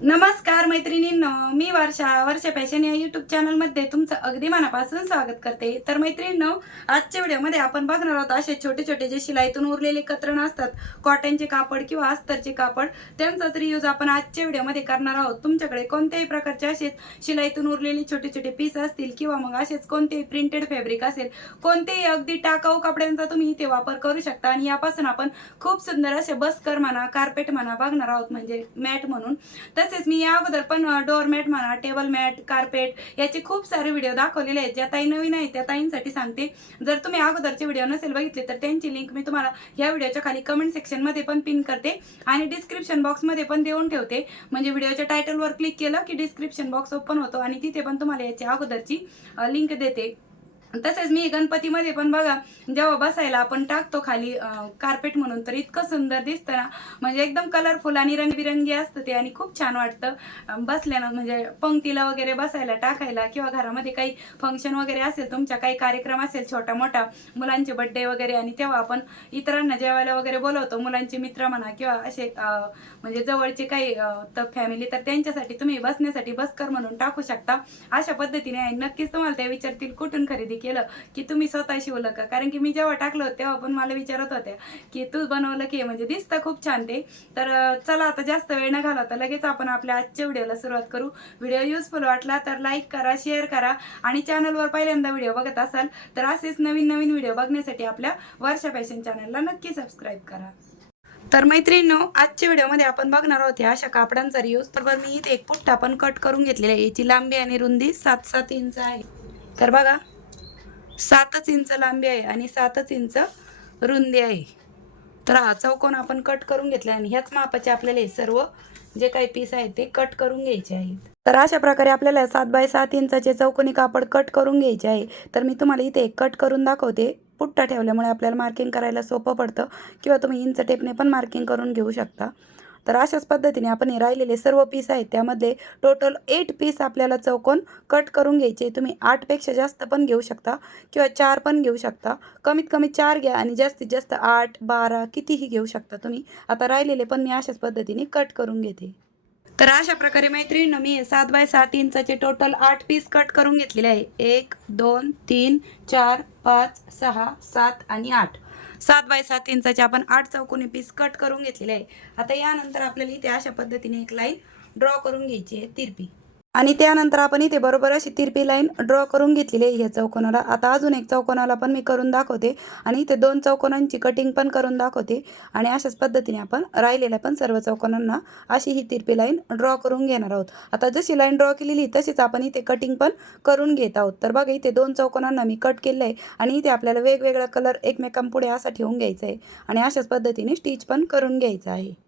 नमस्कार मैत्रिणींनो मी वर्षा वर्षा फॅशन या युट्यूब चॅनलमध्ये तुमचं अगदी मनापासून स्वागत करते. तर मैत्रिणींनो आजच्या व्हिडिओमध्ये आपण बघणार आहोत असे छोटे छोटे जे शिलाईतून उरलेले कत्रण असतात कॉटनचे कापड किंवा अस्तरचे कापड त्यांचाच रियूज आपण आजच्या व्हिडिओमध्ये करणार आहोत तुमच्याकडे कोणत्याही प्रकारचे असे शिलाईतून उरलेले छोटे छोटे पीस असतील किंवा मग असेच कोणतेही प्रिंटेड फॅब्रिक असेल कोणतेही अगदी टाकाऊ कपड्यांचा तुम्ही इथे वापर करू शकता आणि यापासून आपण खूप सुंदर असे बस्कर म्हणा कार्पेट म्हणा बघणार आहोत म्हणजे मॅट म्हणून. तर तसेच मी या अगोदर पण डोअरमॅट म्हणा टेबल मॅट कार्पेट याचे खूप सारे व्हिडिओ दाखवलेले आहेत ज्या ताई नवीन आहेत त्या ताईंसाठी सांगते. जर तुम्ही अगोदरचे व्हिडिओ नसेल बघितले तर त्यांची लिंक मी तुम्हाला या व्हिडिओच्या खाली कमेंट सेक्शनमध्ये पण पिन करते आणि डिस्क्रिप्शन बॉक्समध्ये पण देऊन ठेवते. म्हणजे व्हिडिओच्या टायटलवर क्लिक केलं की डिस्क्रिप्शन बॉक्स ओपन होतो आणि तिथे पण तुम्हाला याची अगोदरची लिंक देते. तसेच मी गणपतीमध्ये पण बघा जेव्हा बसायला आपण टाकतो खाली कार्पेट म्हणून तर इतकं सुंदर दिसतं ना. म्हणजे एकदम कलरफुल आणि रंगबिरंगी असतं ते आणि खूप छान वाटतं. बसल्यानं म्हणजे पंक्तीला वगैरे बसायला टाकायला किंवा घरामध्ये काही फंक्शन वगैरे असेल तुमच्या काही कार्यक्रम असेल छोटा मोठा मुलांचे बड्डे वगैरे आणि तेव्हा आपण इतरांना जेवायला वगैरे बोलवतो मुलांचे मित्र म्हणा किंवा असे म्हणजे जवळचे काही तर फॅमिली तर त्यांच्यासाठी तुम्ही बसण्यासाठी बसकर म्हणून टाकू शकता. अशा पद्धतीने नक्कीच तुम्हाला त्या विचारतील कुठून खरेदी केलं की तुम्ही स्वतः शिवलं का? कारण की मी जेव्हा टाकलं तेव्हा पण मला विचारत होत्या की तू बनवलं की म्हणजे दिसतं खूप छान ते. तर चला आता जास्त वेळ न घालवता लगेच आपण आपल्या आजच्या व्हिडिओला सुरुवात करू. व्हिडिओ युजफुल वाटला तर लाईक करा शेअर करा आणि चॅनलवर पहिल्यांदा व्हिडिओ बघत असाल तर असेच नवीन नवीन व्हिडिओ बघण्यासाठी आपल्या वर्षा फॅशन चॅनलला नक्की सबस्क्राईब करा. तर मैत्रिणींनो आजच्या व्हिडिओमध्ये आपण बघणार आहोत ह्या अशा कापडांचा रियूज तर मी इथे एक पुट्टा पण कट करून घेतलेला आहे. याची लांबी आणि रुंदी सात सात इंच आहे. तर बघा. सातच इंच लांबी आहे आणि सातच इंच रुंदी आहे. तर हा चौकोन आपण कट करून घेतला आणि ह्याच मापाचे आपल्याला हे सर्व जे काही पीस आहेत ते कट करून घ्यायचे आहेत. तर अशा प्रकारे आपल्याला सात बाय सात इंचाचे चौकोनी कापड कट करून घ्यायचे आहे. तर मी तुम्हाला इथे कट करून दाखवते. पुट्टा ठेवल्यामुळे आपल्याला मार्किंग करायला सोपं पडतं किंवा तुम्ही इंच टेपने पण मार्किंग करून घेऊ शकता. तर अशाच पद्धतीने आपण हे राहिलेले सर्व पीस आहेत त्यामध्ये टोटल एट पीस आपल्याला चौकोन कट करून घ्यायचे. तुम्ही आठपेक्षा जास्त पण घेऊ शकता किंवा चार पण घेऊ शकता. कमीत कमी चार घ्या आणि जास्तीत जास्त आठ बारा कितीही घेऊ शकता तुम्ही. आता राहिलेले पण मी अशाच पद्धतीने कट करून घेते. तर अशा प्रकारे मैत्रिणीनं मी सात बाय सात इंचाचे टोटल आठ पीस कट करून घेतलेले आहे. एक दोन तीन चार पाच सहा सात आणि आठ. सात बाय सात इंचाचे आपण आठ चौकोनी पीस कट करून घेतलेले आहे. आता यानंतर आपल्याला इथे अशा पद्धतीने एक लाईन ड्रॉ करून घ्यायची आहे तिरपी. आणि त्यानंतर आपण इथे बरोबर अशी तिरपी लाईन ड्रॉ करून घेतलेली आहे. ह्या चौकोनाला आता अजून एक चौकोनाला पण मी करून दाखवते आणि इथे दोन चौकोनांची कटिंग पण करून दाखवते आणि अशाच पद्धतीने आपण राहिलेल्या पण सर्व चौकोनांना अशी ही तिरपी लाईन ड्रॉ करून घेणार आहोत. आता जशी लाईन ड्रॉ केलेली तशीच आपण इथे कटिंग पण करून घेत आहोत. तर बघा इथे दोन चौकोनांना मी कट केलं आहे आणि इथे आपल्याला वेगवेगळा कलर एकमेकांपुढे असा ठेवून घ्यायचा आहे आणि अशाच पद्धतीने स्टिच पण करून घ्यायचं आहे.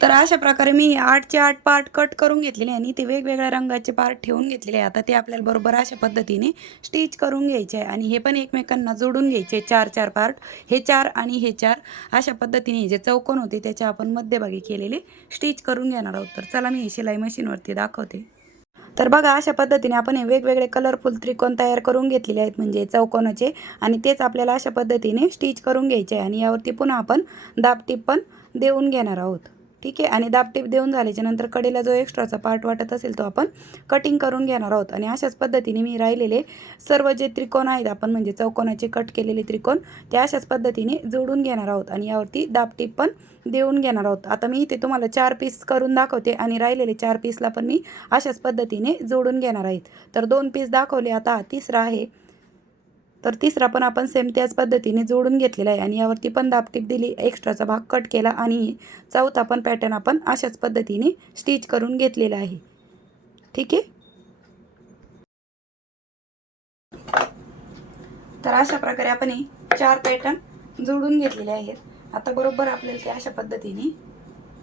तर अशा प्रकारे मी आठचे आठ पार्ट कट करून घेतलेले आणि ते वेगवेगळ्या रंगाचे पार्ट ठेवून घेतलेले आहे. आता ते आपल्याला बरोबर अशा पद्धतीने स्टिच करून घ्यायचे आहे. आणि हे पण एकमेकांना जोडून घ्यायचे चार चार पार्ट हे चार आणि हे चार अशा पद्धतीने जे चौकोन होते त्याच्या आपण मध्यभागी केलेले स्टिच करून घेणार आहोत. तर चला मी हे शिलाई मशीनवरती दाखवते. तर बघा अशा पद्धतीने आपण हे वेगवेगळे कलरफुल त्रिकोण तयार करून घेतलेले आहेत म्हणजे चौकोनाचे. आणि तेच आपल्याला अशा पद्धतीने स्टिच करून घ्यायचे आहे. आणि यावरती पुन्हा आपण दाबटीप पण देऊन घेणार आहोत. ठीक आहे? आणि दाबटीप देऊन झाल्याच्यानंतर कडेला जो एक्स्ट्राचा पार्ट वाटत असेल तो आपण कटिंग करून घेणार आहोत. आणि अशाच पद्धतीने मी राहिलेले सर्व जे त्रिकोण आहेत आपण म्हणजे चौकोनाचे कट केलेले त्रिकोण ते अशाच पद्धतीने जोडून घेणार आहोत. आणि यावरती दाबटीप पण देऊन घेणार आहोत. आता मी इथे तुम्हाला चार पीस करून दाखवते आणि राहिलेले चार पीसला पण मी अशाच पद्धतीने जोडून घेणार आहेत. तर दोन पीस दाखवले. आता तिसरा आहे. तर तिसरा पण आपण सेम त्याच पद्धतीने जोडून घेतलेला आहे. आणि यावरती पण दापटीप दिली एक्स्ट्राचा भाग कट केला आणि चौथा पण पॅटर्न आपण अशाच पद्धतीने स्टिच करून घेतलेला आहे. ठीक आहे? तर अशा प्रकारे आपण चार पॅटर्न जोडून घेतलेले आहेत. आता बरोबर आपल्याला ते अशा पद्धतीने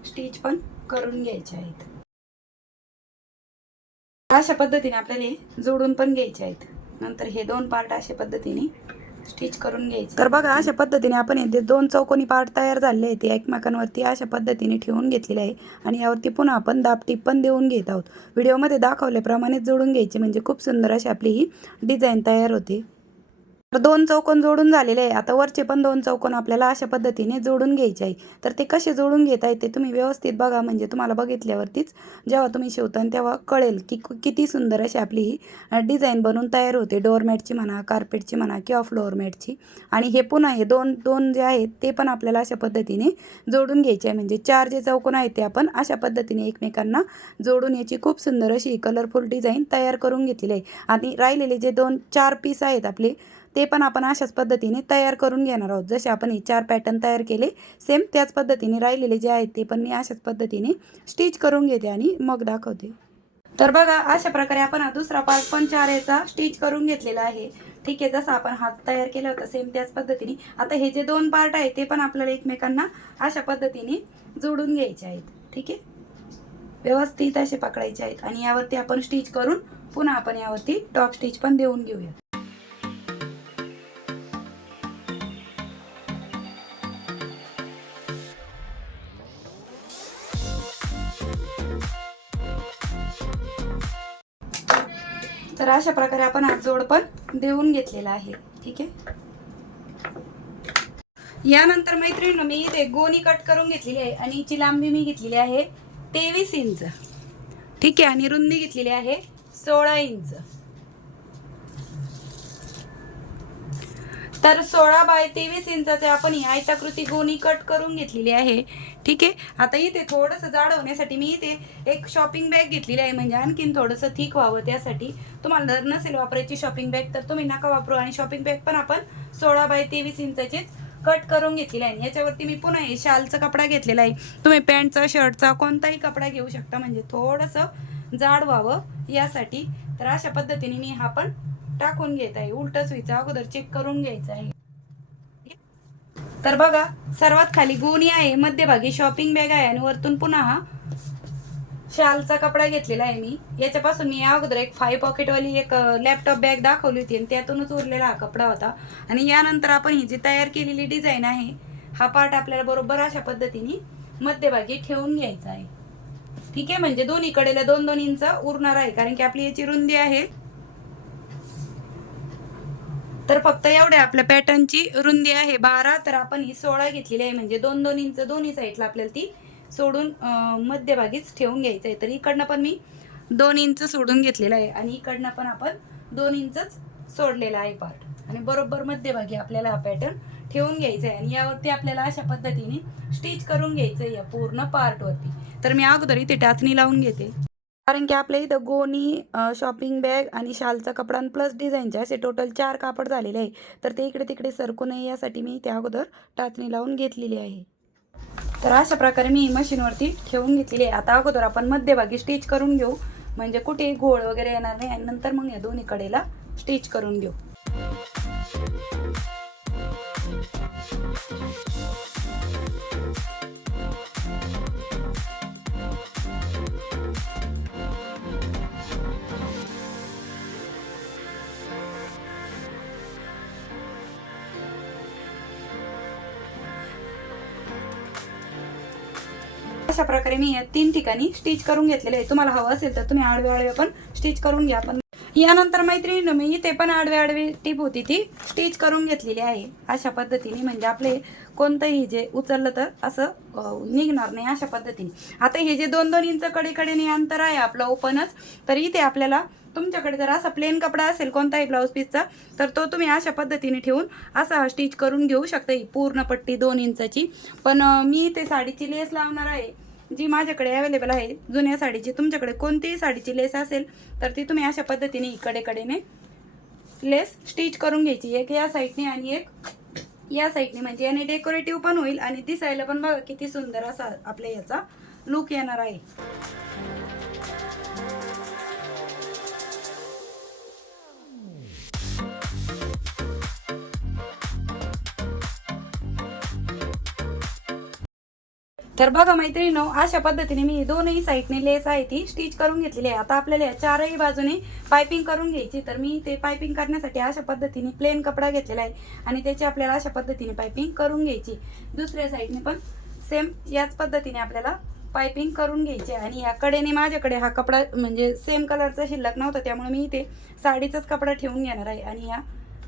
स्टिच पण करून घ्यायचे आहेत. अशा पद्धतीने आपल्याला जोडून पण घ्यायचे आहेत. नंतर हे दोन पार्ट अशा पद्धतीने स्टिच करून घ्यायचे. तर बघा अशा पद्धतीने आपण येते दोन चौकोनी पार्ट तयार झाले आहेत. ते एकमेकांवरती अशा पद्धतीने ठेवून घेतलेले आहे. आणि यावरती पुन्हा आपण दाबटीप पण देऊन घेत आहोत. व्हिडिओमध्ये दाखवल्याप्रमाणे जोडून घ्यायचे. म्हणजे खूप सुंदर अशी आपली ही डिझाईन तयार होते. तर दोन चौकोन जोडून झालेले आहे. आता वरचे पण दोन चौकोन आपल्याला अशा पद्धतीने जोडून घ्यायचे आहे. तर ते कसे जोडून घेत आहे ते तुम्ही व्यवस्थित बघा. म्हणजे तुम्हाला बघितल्यावरतीच जेव्हा तुम्ही शिवतान तेव्हा कळेल की किती सुंदर अशी आपली ही डिझाईन बनवून तयार होते. डोअरमॅटची म्हणा कार्पेटची म्हणा किंवा फ्लोअरमॅटची आणि हे पुन्हा हे दोन दोन जे आहेत ते पण आपल्याला अशा पद्धतीने जोडून घ्यायचे आहे. म्हणजे चार जे चौकोन आहेत ते आपण अशा पद्धतीने एकमेकांना जोडून याची खूप सुंदर अशी कलरफुल डिझाईन तयार करून घेतलेली आहे. आणि राहिलेले जे दोन चार पीस आहेत आपले ते पण आपण अशाच पद्धतीने तयार करून घेणार आहोत. जसे आपण हे चार पॅटर्न तयार केले सेम त्याच पद्धतीने राहिलेले जे आहेत ते पण मी अशाच पद्धतीने स्टिच करून घेते आणि मग दाखवते. तर बघा अशा प्रकारे आपण हा दुसरा पार्ट पण चार याचा स्टिच करून घेतलेला आहे. ठीक आहे जसं आपण हात तयार केला होता सेम त्याच पद्धतीने. आता हे जे दोन पार्ट आहेत ते पण आपल्याला एकमेकांना अशा पद्धतीने जोडून घ्यायचे आहेत. ठीक आहे? व्यवस्थित असे पकडायचे आहेत. आणि यावरती आपण स्टिच करून पुन्हा आपण यावरती टॉप स्टिच पण देऊन घेऊया अशा प्रकारे आपण हा जोड पण देऊन घेतलेला आहे. ठीक आहे? यानंतर मैत्रिणी मी इथे गोणी कट करून घेतलेली आहे आणि हिची लांबी मी घेतलेली आहे तेवीस इंच. ठीक आहे? आणि रुंदी घेतलेली आहे सोळा इंच. तर सोळा बाय तेवीस इंचाचे आपण ही आयताकृती गोणी कट करून घेतलेली आहे. ठीक आहे? आता इथे थोडंसं जाड होण्यासाठी मी इथे एक शॉपिंग बॅग घेतलेली आहे. म्हणजे आणखीन थोडंसं थिक व्हावं त्यासाठी. तुम्हाला जर नसेल वापरायची शॉपिंग बॅग तर तुम्ही नका वापरू. आणि शॉपिंग बॅग पण आपण सोळा बाय तेवीस इंचाचीच कट करून घेतलेली आहे. याच्यावरती मी पुन्हा हे शालचा कपडा घेतलेला आहे. तुम्ही पॅन्टचा शर्टचा कोणताही कपडा घेऊ शकता. म्हणजे थोडंसं जाड व्हावं यासाठी. तर अशा पद्धतीने मी हा पण टाकून घेत आहे. उलट सुईचा अगोदर चेक करून घ्यायचा आहे. तर बघा सर्वात खाली गोणी आहे मध्यभागी शॉपिंग बॅग आहे आणि वरतून पुन्हा हा शालचा कपडा घेतलेला आहे मी. याच्यापासून मी या अगोदर एक फाय पॉकेटवाली एक लॅपटॉप बॅग दाखवली होती आणि त्यातूनच उरलेला हा कपडा होता. आणि यानंतर आपण ही जी तयार केलेली डिझाईन आहे हा पार्ट आपल्याला बरोबर अशा पद्धतीने मध्यभागी ठेवून घ्यायचा आहे. ठीक आहे म्हणजे दोन्हीकडेला दोन दोन इंच उरणार आहे कारण की आपली याची रुंदी आहे. तर फक्त एवढ्या आपल्या पॅटर्नची रुंदी आहे बारा तर आपण ही सोळा घेतलेली आहे. म्हणजे दोन दोन इंच दोन्ही साईडला आपल्याला ती सोडून मध्यभागीच ठेवून घ्यायचं आहे. तर इकडनं पण मी दोन इंच सोडून घेतलेलं आहे आणि इकडनं पण आपण दोन इंचच सोडलेला आहे पार्ट आणि बरोबर मध्यभागी आपल्याला हा पॅटर्न ठेवून घ्यायचा आहे. आणि यावरती आपल्याला अशा पद्धतीने स्टिच करून घ्यायचं आहे या पूर्ण पार्टवरती तर मी अगोदर इथे टाचणी लावून घेते. कारण की आपल्या इथं गोणी शॉपिंग बॅग आणि शालचा कपडा प्लस डिझाईनचे असे टोटल चार कापड झालेले आहे. तर ते इकडे तिकडे सरकू नये यासाठी मी त्या अगोदर टाचणी लावून घेतलेली आहे. तर अशा प्रकारे मी मशीनवरती ठेवून घेतलेली आहे. आता अगोदर आपण मध्यभागी स्टिच करून घेऊ. म्हणजे कुठे घोळ वगैरे येणार नाही आणि नंतर मग या दोन्ही कडेला स्टिच करून घेऊ. अशा प्रकारे मी या तीन ठिकाणी स्टिच करून घेतलेले आहे तुम्हाला हवं असेल तर तुम्ही आडवे आडवे पण स्टिच करून घ्या. पण यानंतर मैत्रिणी मी इथे पण आडवे आडवे टीप होती ती स्टिच करून घेतलेली आहे. अशा पद्धतीने म्हणजे आपले कोणतंही जे उचललं तर असं निघणार नाही अशा पद्धतीने. आता हे जे दोन दोन इंच कडेकडेने अंतर आहे आपलं ओपनच तर इथे आपल्याला तुमच्याकडे जर असा प्लेन कपडा असेल कोणताही ब्लाऊज पीसचा तर तो तुम्ही अशा पद्धतीने ठेवून असा स्टिच करून घेऊ शकता. ही पूर्ण पट्टी दोन इंचाची. पण मी ते साडीची लेस लावणार आहे. जी माझ्याकडे अवेलेबल आहे जुन्या साडीची तुमच्याकडे कोणतीही साडीची लेस असेल तर ती तुम्ही अशा पद्धतीने इकडे कडेने लेस स्टिच करून घ्यायची. एक या साईडने आणि एक या साईडने म्हणजे याने डेकोरेटिव्ह पण होईल आणि दिसायला पण बघा किती सुंदर असा आपल्या याचा लुक येणार आहे. तर बघा मैत्रिणीनो अशा पद्धतीने मी दोनही साईडने लेस आहे ती स्टिच करून घेतलेली आहे. आता आपल्याला या चारही बाजूने पायपिंग करून घ्यायची. तर मी ते पायपिंग करण्यासाठी अशा पद्धतीने प्लेन कपडा घेतलेला आहे आणि त्याची आपल्याला अशा पद्धतीने पायपिंग करून घ्यायची. दुसऱ्या साईडने पण सेम याच पद्धतीने आपल्याला पायपिंग करून घ्यायची आहे. आणि या कडेने माझ्याकडे हा कपडा म्हणजे सेम कलरचा शिल्लक नव्हता त्यामुळे मी इथे साडीचाच कपडा ठेवून घेणार आहे. आणि या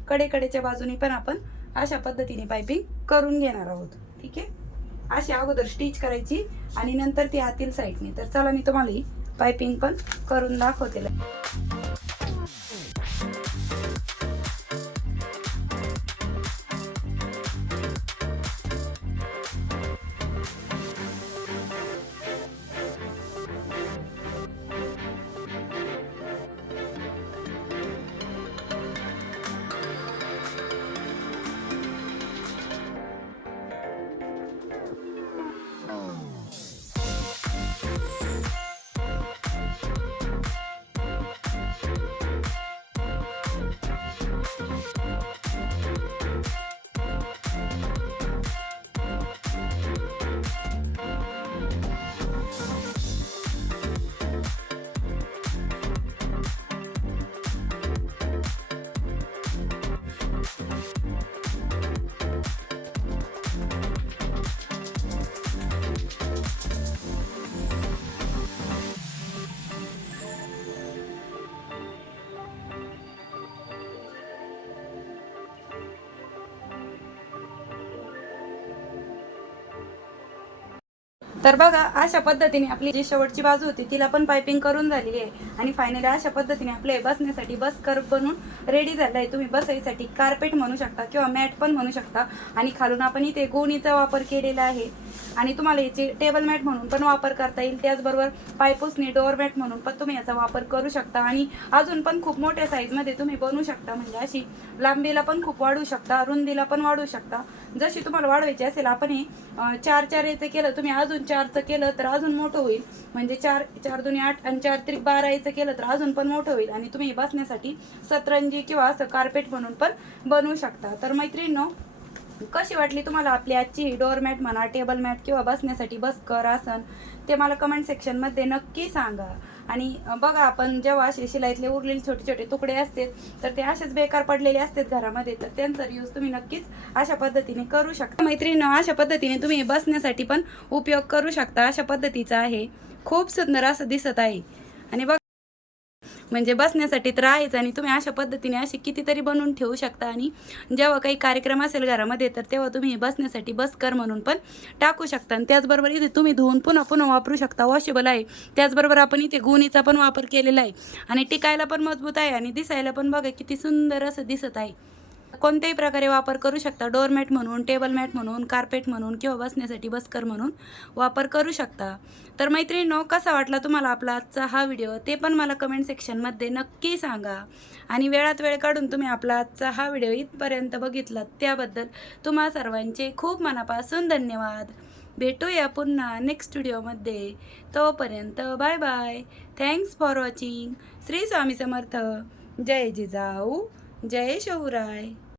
कडेकडेच्या बाजूने पण आपण अशा पद्धतीने पायपिंग करून घेणार आहोत. ठीक आहे? अशी अगोदर स्टिच करायची आणि नंतर ती आतील साईडने तर चला मी तुम्हाला पायपिंग पण करून दाखवते. तर बघा अशा पद्धतीने आपली जी शेवटची बाजू होती तिला पण पायपिंग करून झालेली आहे. आणि फायनली अशा पद्धतीने आपले बसण्यासाठी बस कर बनून रेडी झालं आहे तुम्ही बसायसाठी कार्पेट म्हणू शकता किंवा मॅट पण म्हणू शकता. आणि खालून आपण इथे गोणीचा वापर केलेला आहे. आणि तुम्हाला याची टेबल मॅट म्हणून पण वापर करता येईल. त्याचबरोबर पायपूसनी डोअर मॅट म्हणून पण तुम्ही याचा वापर करू शकता. आणि अजून पण खूप मोठ्या साईजमध्ये तुम्ही बनवू शकता. म्हणजे अशी लांबीला पण खूप वाढू शकता रुंदीला पण वाढू शकता. जशी तुम्हाला वाढवायची असेल आपण हे चार चार याचं केलं तुम्ही अजून चारचं केलं तर अजून मोठं होईल. म्हणजे चार चार दोन्ही आठ आणि चार त्रिक बारा याचं केलं तर अजून पण मोठं होईल. आणि तुम्ही बसण्यासाठी सतरंजी किंवा असं कार्पेट म्हणून पण बनवू शकता. तर मैत्रिणींनो कशी वाटली तुम्हाला आपली आजची डोअरमॅट म्हणा टेबल मॅट किंवा बसण्यासाठी बसकर आसन ते मला कमेंट सेक्शनमध्ये नक्की सांगा. आणि बघा आपण जेव्हा असे शिलाईतले उरलेले छोटे छोटे तुकडे असतात तर ते असेच बेकार पडलेले असतात घरामध्ये तर त्यांचा यूज तुम्ही नक्कीच अशा पद्धतीने करू शकता. मैत्रिणी अशा पद्धतीने तुम्ही बसण्यासाठी पण उपयोग करू शकता अशा पद्धतीचा आहे. खूप सुंदर असं दिसत आहे. आणि बघ म्हणजे बसण्यासाठी तर आहेच आणि तुम्ही अशा पद्धतीने असे कितीतरी बनवून ठेवू शकता. आणि जेव्हा काही कार्यक्रम असेल घरामध्ये तर तेव्हा तुम्ही बसण्यासाठी बसकर म्हणून पण टाकू शकता. आणि त्याचबरोबर इथे तुम्ही धुवून पुन्हा पुन्हा वापरू शकता. वॉशेबल आहे. त्याचबरोबर आपण इथे गुणीचा पण वापर केलेला आहे. आणि टिकायला पण मजबूत आहे. आणि दिसायला पण बघा किती सुंदर असं दिसत आहे. कोणत्याही प्रकारे वापर करू शकता. डोरमॅट म्हणून टेबल मॅट म्हणून कार्पेट म्हणून किंवा बसण्यासाठी बसकर म्हणून वापर करू शकता. तर मैत्रिणीनो कसा वाटला तुम्हाला आपला आजचा हा व्हिडिओ ते पण मला कमेंट सेक्शनमध्ये नक्की सांगा. आणि वेळात वेळ काढून तुम्ही आपला आजचा हा व्हिडिओ इथपर्यंत बघितला त्याबद्दल तुम्हा सर्वांचे खूप मनापासून धन्यवाद. भेटूया पुन्हा नेक्स्ट व्हिडिओमध्ये तोपर्यंत bye bye thanks for watching Shri Swami Samarth. जय जिजाऊ. जय शिवराय.